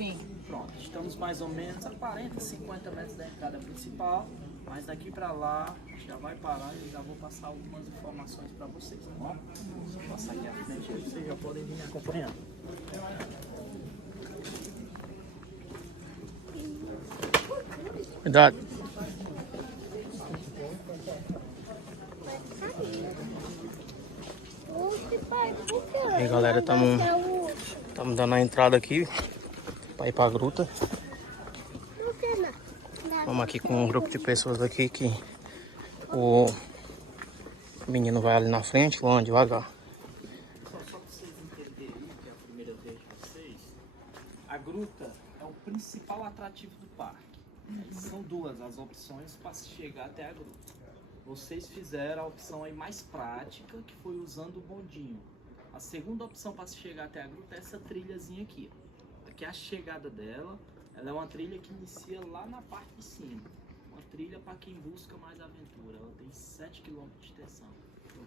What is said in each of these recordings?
Sim. Pronto, estamos mais ou menos a 40, 50 metros da entrada principal, mas daqui para lá já vai parar e já vou passar algumas informações para vocês, tá bom? Vou passar aqui à frente e vocês já podem vir me acompanhando. Cuidado. E aí, galera, estamos dando a entrada aqui para ir para a gruta. Vamos aqui com um grupo de pessoas aqui que o menino vai ali na frente, lá devagar. Só para vocês entenderem, que é a primeira vez de vocês, a gruta é o principal atrativo do parque. São duas as opções para se chegar até a gruta. Vocês fizeram a opção aí mais prática, que foi usando o bondinho. A segunda opção para se chegar até a gruta é essa trilhazinha aqui. Aqui é a chegada dela. Ela é uma trilha que inicia lá na parte de cima. Uma trilha para quem busca mais aventura. Ela tem 7 km de extensão.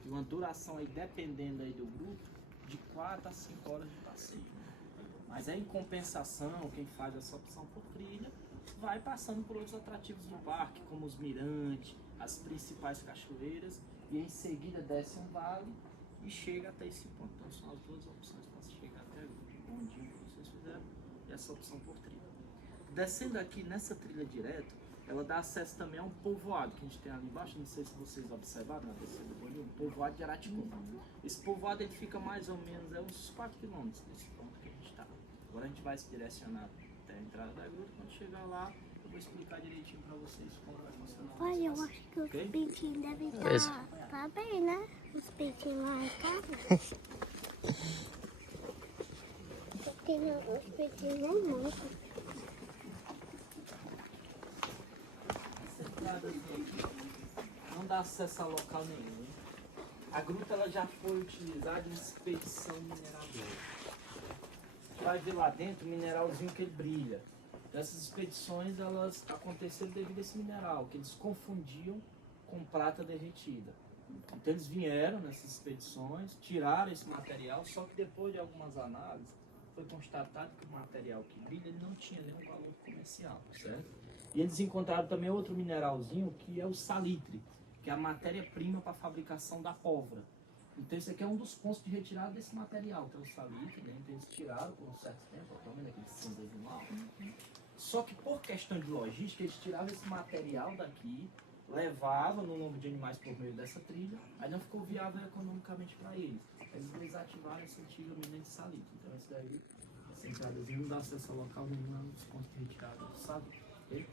E uma duração aí, dependendo aí do grupo, de 4 a 5 horas de passeio. Mas aí, em compensação, quem faz essa opção por trilha, vai passando por outros atrativos do parque, como os mirantes, as principais cachoeiras, e em seguida desce um vale e chega até esse ponto. Então são as duas opções para se chegar até a gruta. O bondinho que vocês fizeram e essa opção por trilha. Descendo aqui nessa trilha direto, ela dá acesso também a um povoado que a gente tem ali embaixo. Não sei se vocês observaram na descida do bondinho, um povoado de Araticuba. Esse povoado ele fica mais ou menos uns 4 km desse ponto que a gente está. Agora a gente vai se direcionar até a entrada da gruta. Quando chegar lá, eu vou explicar direitinho para vocês como vai funcionar. Pai, eu acho que os peitinhos devem Beleza. tá bem, né? Os peitinhos lá em casa. Os peitinhos não. Essa entradazinha aqui não dá acesso a local nenhum. A gruta ela já foi utilizada em expedição mineradora. A gente vai ver lá dentro o mineralzinho que ele brilha. Essas expedições elas aconteceram devido a esse mineral, que eles confundiam com prata derretida. Então eles vieram nessas expedições, tiraram esse material, só que depois de algumas análises foi constatado que o material que brilha ele não tinha nenhum valor comercial, certo? E eles encontraram também outro mineralzinho que é o salitre, que é a matéria-prima para a fabricação da pólvora. Então esse aqui é um dos pontos de retirada desse material, que é o salitre, né? Então eles tiraram por um certo tempo, estão vendo aquele cinzazinho lá? Só que por questão de logística, eles tiravam esse material daqui, levavam no lombo de animais por meio dessa trilha, aí não ficou viável economicamente para eles. Eles desativaram essa antiga mina de salitre. Então esse daí, essa entradazinha não dá acesso ao local nenhum, é um dos pontos de retirada do salitre. Ok?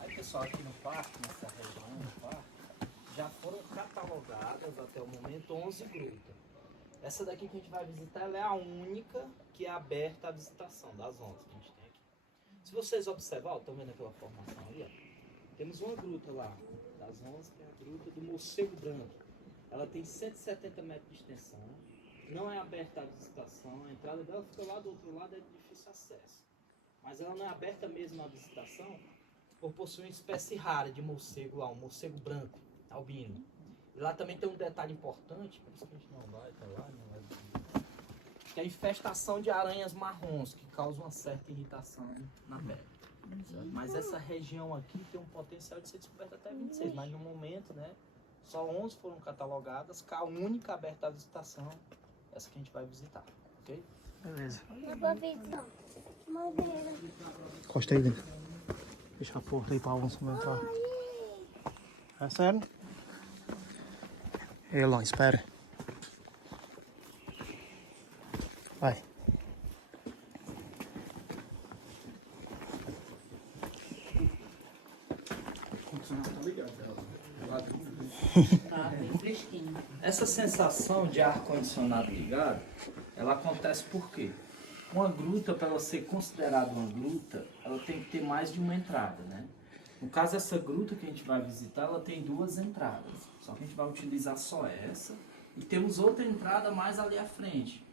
Aí pessoal, aqui no parque, nessa região do parque, já foram catalogadas até o momento 11 grutas. Essa daqui que a gente vai visitar, ela é a única que é aberta à visitação das 11 que a gente tem aqui. Se vocês observarem, estão vendo aquela formação ali? Ó? Temos uma gruta lá, das 11, que é a gruta do Morcego Branco. Ela tem 170 metros de extensão, não é aberta à visitação, a entrada dela fica lá do outro lado, é de difícil acesso. Mas ela não é aberta mesmo à visitação, por possuir uma espécie rara de morcego lá, um morcego branco, albino. E lá também tem um detalhe importante, por isso que a gente não vai até lá, não vai, que é a infestação de aranhas marrons, que causam uma certa irritação na pele. Certo? Mas essa região aqui tem um potencial de ser descoberta até 26, mas no momento, né, só 11 foram catalogadas, a única aberta à visitação, essa que a gente vai visitar, ok? Beleza. Madeira. Encosta aí dentro. Deixa a porta aí pra onça não entrar. É sério? Elon, espera. Vai. Tá bem fresquinho. Essa sensação de ar-condicionado ligado, ela acontece por quê? Uma gruta, para ela ser considerada uma gruta, ela tem que ter mais de uma entrada, né? No caso, essa gruta que a gente vai visitar, ela tem 2 entradas. Só que a gente vai utilizar só essa. E temos outra entrada mais ali à frente.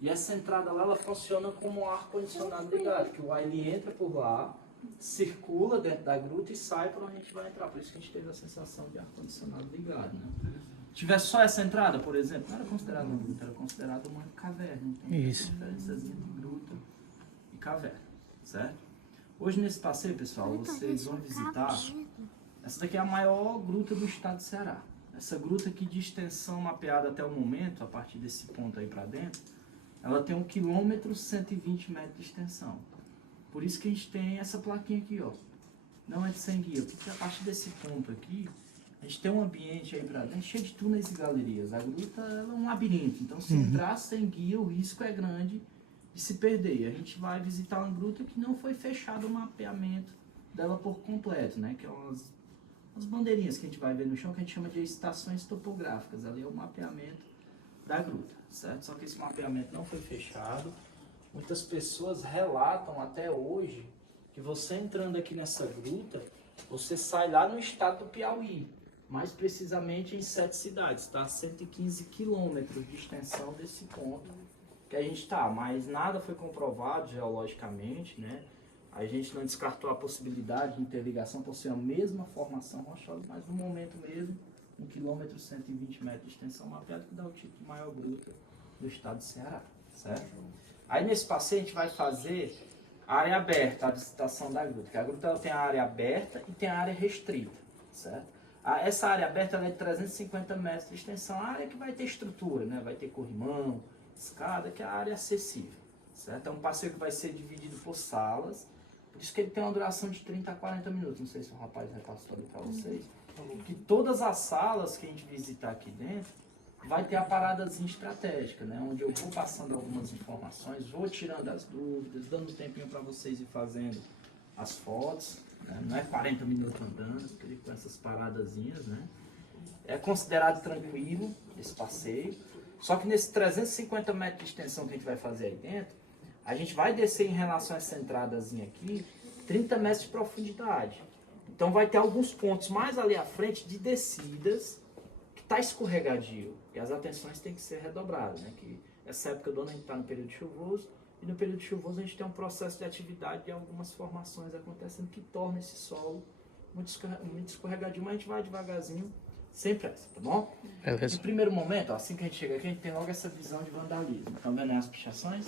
E essa entrada lá, ela funciona como um ar-condicionado ligado, que o ar ele entra por lá, circula dentro da gruta e sai para onde a gente vai entrar. Por isso que a gente teve a sensação de ar-condicionado ligado, né? Se tivesse só essa entrada, por exemplo, não era considerada uma gruta, era considerada uma caverna. Então Isso. Diferenças entre gruta e caverna, certo? Hoje nesse passeio, pessoal, vocês vão visitar. Essa daqui é a maior gruta do estado do Ceará. Essa gruta aqui de extensão mapeada até o momento, a partir desse ponto aí para dentro, ela tem 1 km 120 metros de extensão. Por isso que a gente tem essa plaquinha aqui, ó. Não é de sem guia, porque a partir desse ponto aqui, a gente tem um ambiente aí para dentro cheio de túneis e galerias. A gruta ela é um labirinto, então se entrar sem guia, o risco é grande de se perder. A gente vai visitar uma gruta que não foi fechado o mapeamento dela por completo, né? Que é umas bandeirinhas que a gente vai ver no chão, que a gente chama de estações topográficas. Ali é o mapeamento da gruta, certo? Só que esse mapeamento não foi fechado. Muitas pessoas relatam até hoje que você entrando aqui nessa gruta, você sai lá no estado do Piauí, mais precisamente em 7 cidades, tá? 115 quilômetros de extensão desse ponto que a gente está, mas nada foi comprovado geologicamente, né? A gente não descartou a possibilidade de interligação por ser a mesma formação rochosa, mas no momento mesmo, 1 km 120 metros de extensão mapeado, que dá o título de maior gruta do estado do Ceará, certo? Aí nesse passeio a gente vai fazer a área aberta, a visitação da gruta, porque a gruta ela tem a área aberta e tem a área restrita, certo? Essa área aberta ela é de 350 metros de extensão, a área que vai ter estrutura, né? Vai ter corrimão, escada, que é a área acessível, certo? É um passeio que vai ser dividido por salas, por isso que ele tem uma duração de 30 a 40 minutos, não sei se o rapaz repassou ali para vocês, que todas as salas que a gente visitar aqui dentro, vai ter a paradazinha estratégica, né? Onde eu vou passando algumas informações, vou tirando as dúvidas, dando um tempinho para vocês ir fazendo as fotos, né? Não é 40 minutos andando, porque com essas paradazinhas, né? É considerado tranquilo esse passeio, só que nesses 350 metros de extensão que a gente vai fazer aí dentro, a gente vai descer em relação a essa entradazinha aqui, 30 metros de profundidade. Então vai ter alguns pontos mais ali à frente de descidas que está escorregadio. E as atenções têm que ser redobradas, né? Que essa época do ano a gente está no período chuvoso, e no período chuvoso a gente tem um processo de atividade de algumas formações acontecendo que torna esse solo muito escorregadio, mas a gente vai devagarzinho, sem pressa, tá bom? Beleza. No primeiro momento, ó, assim que a gente chega aqui, a gente tem logo essa visão de vandalismo. Estão vendo as pichações?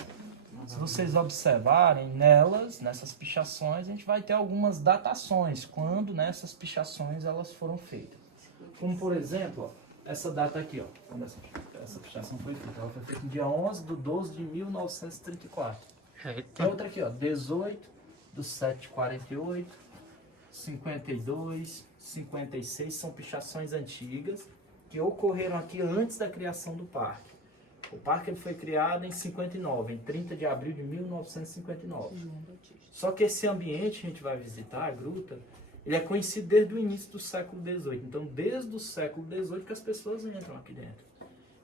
Se vocês observarem nelas, nessas pichações, a gente vai ter algumas datações, quando essas pichações elas foram feitas. Como por exemplo, ó, essa data aqui, ó, quando essa pichação foi feita. Ela foi feita no dia 11 de 12 de 1934. Tem outra aqui, ó, 18 de 7 de 48, 52, 56, são pichações antigas que ocorreram aqui antes da criação do parque. O parque ele foi criado em 59, em 30 de abril de 1959. Só que esse ambiente que a gente vai visitar, a gruta, ele é conhecido desde o início do século XVIII. Então, desde o século XVIII que as pessoas entram aqui dentro.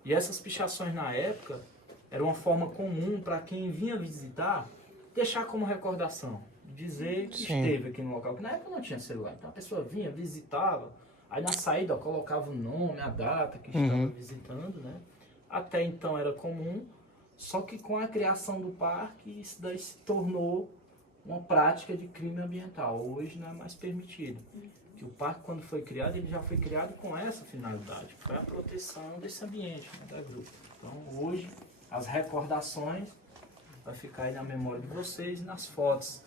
E essas pichações na época era uma forma comum para quem vinha visitar deixar como recordação, dizer que esteve aqui no local. Porque na época não tinha celular. Então a pessoa vinha, visitava, aí na saída ó, colocava o nome, a data que estava visitando, né? Até então era comum, só que com a criação do parque, isso daí se tornou uma prática de crime ambiental. Hoje não é mais permitido. Que o parque, quando foi criado, ele já foi criado com essa finalidade, para a proteção desse ambiente, né, da gruta. Então, hoje, as recordações vai ficar aí na memória de vocês e nas fotos,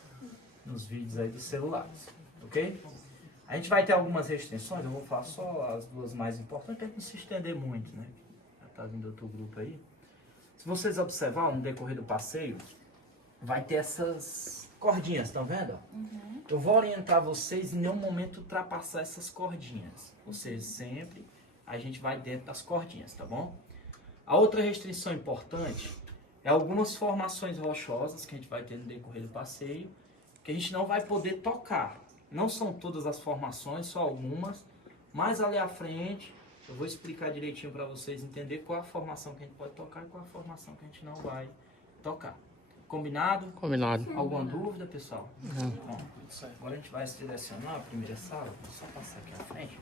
nos vídeos aí de celulares, ok? A gente vai ter algumas restrições, eu vou falar só as duas mais importantes, para não se estender muito, né? Tá vindo outro grupo aí. Se vocês observarem no decorrer do passeio, vai ter essas cordinhas, estão vendo? Eu vou orientar vocês em nenhum momento ultrapassar essas cordinhas. Ou seja, sempre a gente vai dentro das cordinhas, tá bom? A outra restrição importante é algumas formações rochosas que a gente vai ter no decorrer do passeio, que a gente não vai poder tocar. Não são todas as formações, só algumas, mas ali à frente eu vou explicar direitinho para vocês entenderem qual a formação que a gente pode tocar e qual a formação que a gente não vai tocar. Combinado? Combinado. Alguma dúvida, pessoal? Bom, agora a gente vai selecionar a primeira sala. Vou só passar aqui à frente.